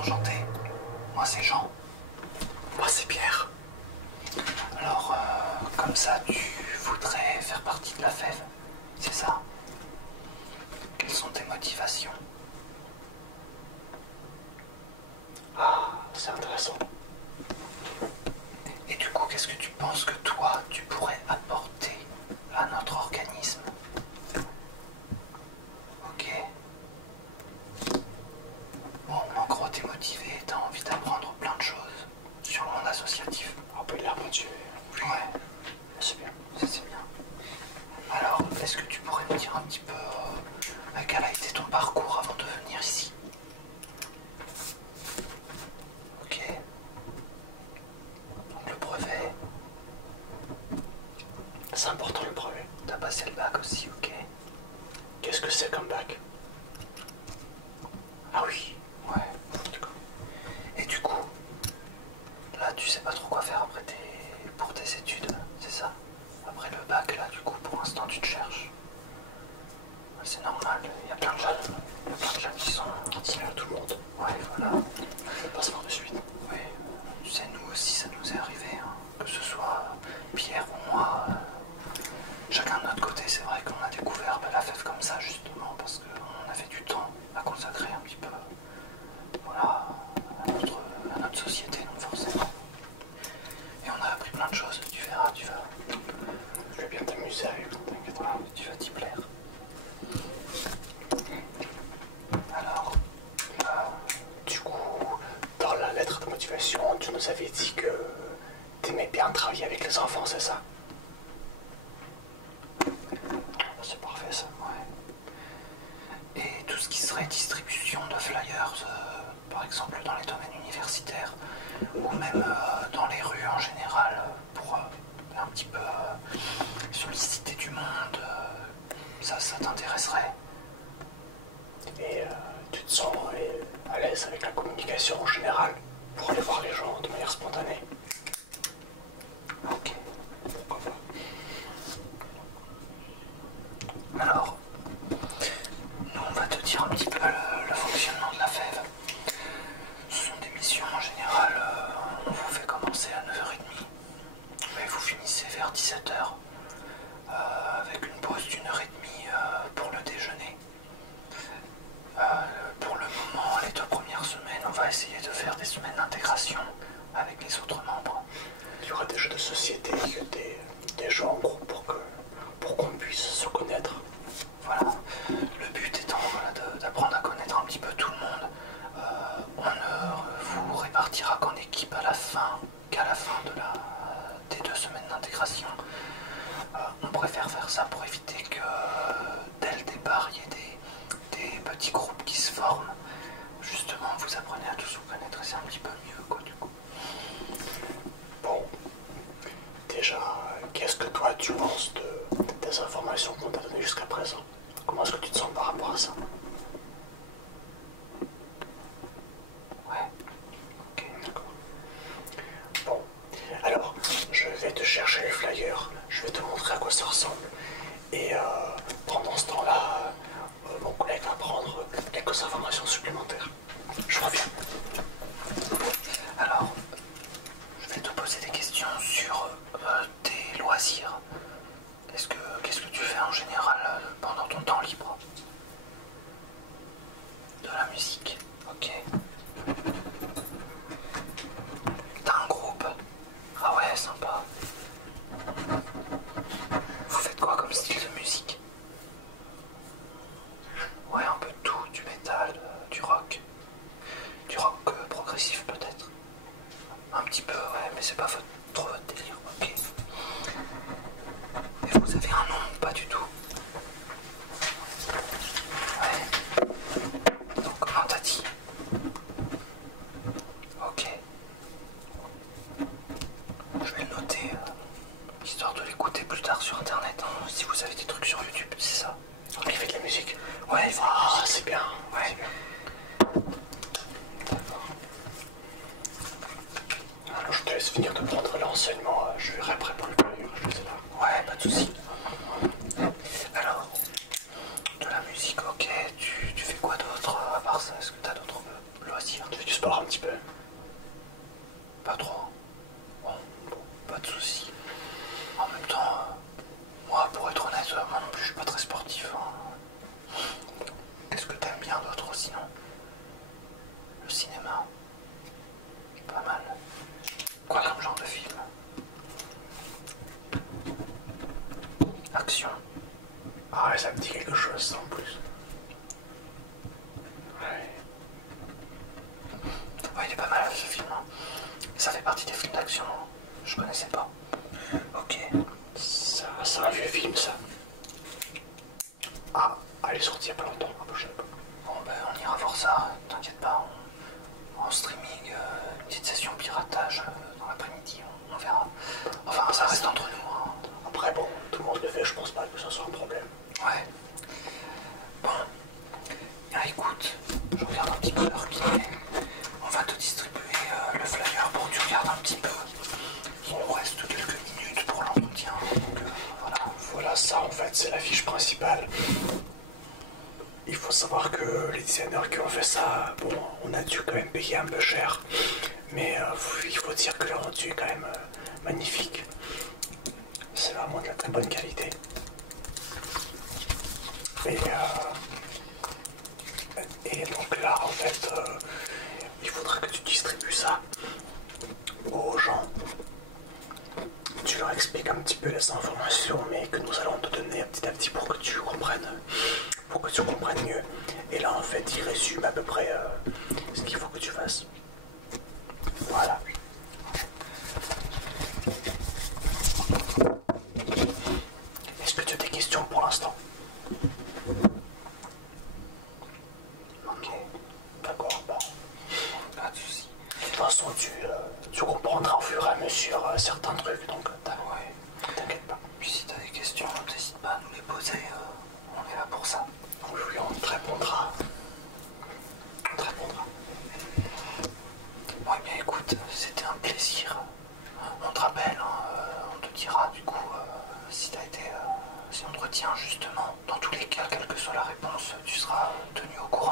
Enchanté. Moi c'est Jean. Moi c'est Pierre. Alors, comme ça, tu voudrais faire partie de la fève, c'est ça? Quelles sont tes motivations? Ah, c'est intéressant. Et du coup, qu'est-ce que tu penses que toi, tu pourrais apporter à notre organisme? Ok. Bon, en gros, t'es motivé, t'as envie d'apprendre plein de choses sur le monde associatif. Un peu de l'air motivé. Ouais, C'est bien. c'est bien. Alors, est-ce que tu pourrais me dire un petit peu quel a été ton parcours avant de venir ici? Ok. Donc le brevet, C'est important le brevet. t'as passé le bac aussi, ok. Qu'est-ce que c'est comme bac? Ah oui, ouais, d'accord. Et du coup, là tu sais pas trop quoi faire après pour tes études, c'est ça? Après le bac, là du coup, pour l'instant tu te cherches. C'est normal, il y a plein de jeunes qui sont... C'est à tout le monde. Ouais, voilà. Je vais pas savoir de suite. Oui, tu sais, nous aussi ça nous est arrivé, hein. Que ce soit Pierre ou moi, chacun de notre côté, c'est vrai qu'on a découvert la fève comme ça justement parce qu'on avait du temps à consacrer un petit peu, voilà, à notre société, donc forcément. Et on a appris plein de choses, tu verras, Je vais bien t'amuser avec, t'inquiète pas. tu vas t'y plaire. Alors, Du coup, dans la lettre de motivation, tu nous avais dit que t'aimais bien travailler avec les enfants, c'est ça? c'est parfait ça, ouais. Et tout ce qui serait distribution de flyers, par exemple dans les domaines universitaires, ou même dans les rues en général, pour un petit peu solliciter du monde, ça t'intéresserait? Et tu te sens à l'aise avec la communication en général pour aller voir les gens de manière spontanée? Ok. Pourquoi pas? Alors, nous on va te dire un petit peu le fonctionnement de la fève. Ce sont des missions en général, on vous fait commencer à 9h30 et vous finissez vers 17h avec une pause d'1h30 pour le déjeuner. Pour le moment, les 2 premières semaines, on va essayer de faire des semaines d'intégration avec les autres membres. Il y aura des jeux de société, des jeux en groupe pour qu'on puisse se connaître. Voilà, le but étant d'apprendre à connaître un petit peu tout le monde. On ne vous répartira qu'en équipe qu'à la fin des 2 semaines d'intégration. On préfère faire ça pour éviter que dès le départ il y ait des petits groupes qui se forment. Justement, vous apprenez à tous vous connaître et c'est un petit peu mieux quoi du coup. Bon, déjà, qu'est-ce que toi tu penses des informations qu'on t'a données jusqu'à présent? Comment est-ce que tu te sens par rapport à ça? Ouais, ok. D'accord. Bon, alors, je vais te chercher les flyers, je vais te montrer à quoi ça ressemble. Et pendant ce temps-là, mon collègue va prendre quelques informations supplémentaires. Je reviens. Alors, je vais te poser des questions sur tes loisirs. Qu'est-ce que tu fais en général pendant ton temps libre? De la musique, ok. T'as un groupe? Ah ouais, sympa. Vous faites quoi comme style de musique? Ouais, un peu de tout, du métal, du rock. Du rock progressif peut-être. Un petit peu, ouais, mais c'est pas trop votre délire, ok. Et vous avez un nom ou pas du tout? Ouais. Donc comment t'as dit? Ok. Je vais le noter, histoire de l'écouter plus tard sur internet, hein, si vous avez des trucs sur YouTube, c'est ça? Donc il fait de la musique. Ouais, il fait de la Ah, musique. c'est bien. Ouais. C'est bien. D'accord. Alors je te laisse finir de prendre l'enseignement, je verrai après pour le flyer, je les ai là. Ouais, pas de soucis. Alors, de la musique, ok, tu fais quoi d'autre à part ça? Est-ce que t'as d'autres loisirs? Tu fais du sport chose ça en plus. Ouais. Ouais, il est pas mal ce film. Hein. Ça fait partie des films d'action. Je connaissais pas. Ok. C'est un vieux film ça. Ah, elle est sortie il y a pas longtemps. Ah, bah, je sais pas. Bon, ben on ira voir ça. T'inquiète pas. En streaming, une petite session piratage dans l'après-midi. On verra. Enfin, ça reste entre nous. Hein. Après, bon, tout le monde le fait. Je pense pas que ça soit un problème. Ouais. Bon. Ah, écoute, je regarde un petit peu l'heure qu'il est. On va te distribuer le flyer pour que tu regardes un petit peu. Il nous reste quelques minutes pour l'entretien. Donc voilà. Voilà, ça en fait, c'est l'affiche principale. Il faut savoir que les designers qui ont fait ça, bon, on a dû quand même payer un peu cher. Mais il faut dire que le rendu est quand même magnifique. C'est vraiment de la très bonne qualité. Et donc là, en fait, il faudra que tu distribues ça aux gens. Tu leur expliques un petit peu les informations, mais que nous allons te donner petit à petit pour que tu comprennes mieux. Et là, en fait, il résume à peu près ce qu'il faut que tu fasses. Voilà. Est-ce que tu as des questions pour l'instant? Ok, d'accord, bon. Pas de soucis. De toute façon, tu comprendras au fur et à mesure certains trucs, donc Ouais. t'inquiète pas. Puis si t'as des questions, n'hésite pas à nous les poser. On est là pour ça. Oui, oui, on te répondra. On te répondra. Bon, eh bien écoute, c'était un plaisir. On te rappelle, hein, on te dira du coup si t'as été, si on te retient justement. Dans tous les cas, quelle que soit la réponse, tu seras tenu au courant.